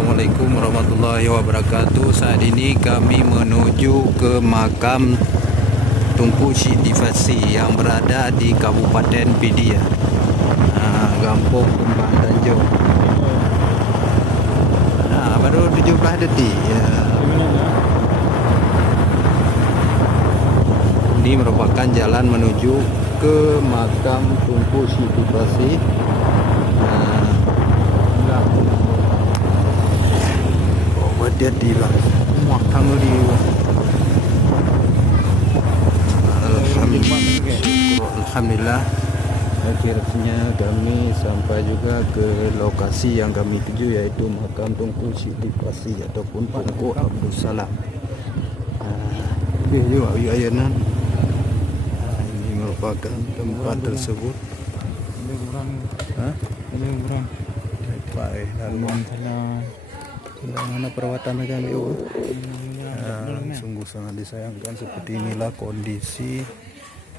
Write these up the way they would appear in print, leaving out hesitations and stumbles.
Assalamualaikum warahmatullahi wabarakatuh. Saat ini kami menuju ke makam Tunku Siti Fasih yang berada di Kabupaten Pedia, Kampung Kembang Tanjung. Baru 17 detik ya. Ini merupakan jalan menuju ke makam Tunku Siti Fasih. Dia di lah muak tanggal di Alhamdulillah akhirnya kami sampai juga ke lokasi yang kami tuju, yaitu makam Tunku Siti Fasih ataupun Tunku Abdul Salam. Ini juga ayanan. Ini merupakan tempat tersebut. Mana perawatan mereka ambil? Sungguh sangat disayangkan. Seperti inilah kondisi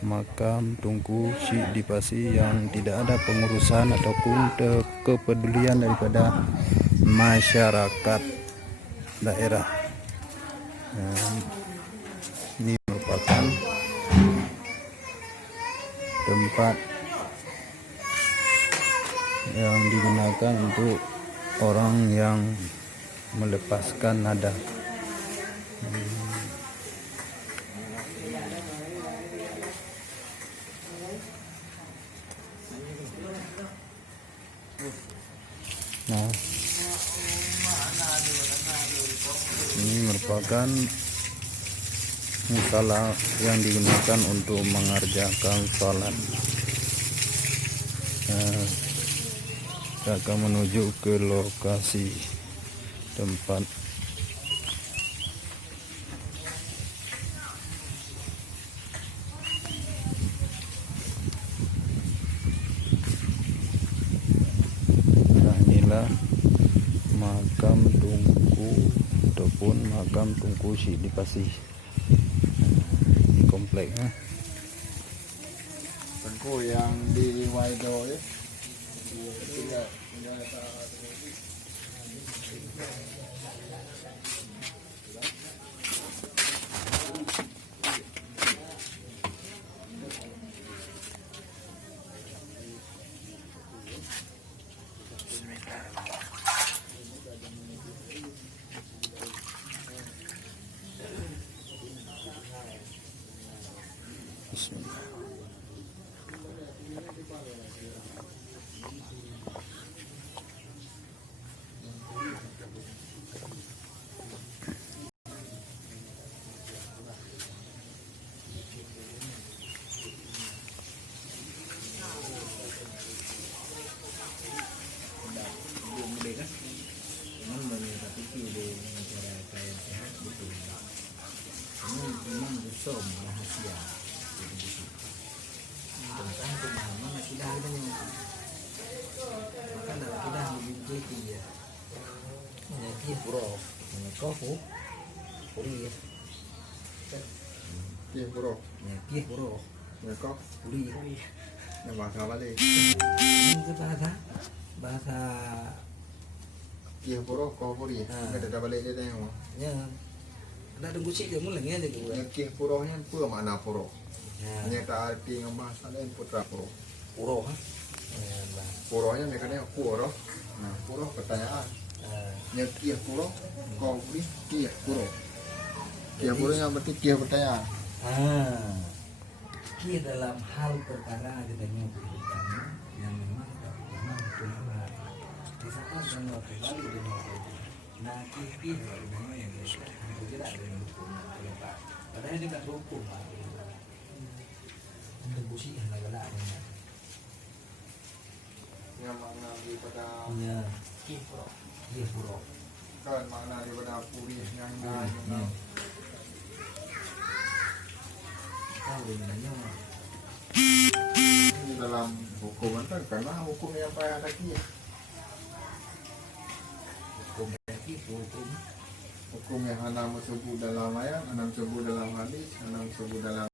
makam Tunku Siti Fasih yang tidak ada pengurusan ataupun kepedulian daripada masyarakat daerah. Ini merupakan tempat yang digunakan untuk orang yang melepaskan nada. Ini merupakan musola yang digunakan untuk mengerjakan sholat. Kita akan menuju ke lokasi tempat inilah makam Tunku ataupun makam Tunku Siti Fasih. Ini komplek Tunku yang di Waido ya. Bismillah. Rahasia tentang pemahaman akidah ini, maka dalam akidah begitu ya. Menjadi pura, menekohu, puri ya. Kih pura, menjadi pura, mereka puri. yang bahasa balik. Itu bahasa Kih pura, kau puri. Mereka dah balik dia tengok. ya. Ada gusik dia mulai ni ada juga. Kih puranya apa makna pura? Ini tak arti yang bahasa lain putra pura. Pura ha. Puranya mereka ni pura. Nah, pura pertanyaan. Yang kih pura, kau puri, kih pura. Kih pura yang berarti kih pertanyaan. Kih dalam hal perkara adanya kehidupan yang memang tak pernah benar. Di saat yang lalu dengan nah kih adanya yang tidak ada yang hukum. Padahal dia tak hukum. Untuk busi yang lain-lain. Yang makna daripada Kih pura. kan makna daripada puri yang Tahu benarnya. di dalam hukum kan karena hukum yang payah lagi ya. Hukum yang Anda sebut dalam ayat, Anda sebut dalam hadis, Anda sebut dalam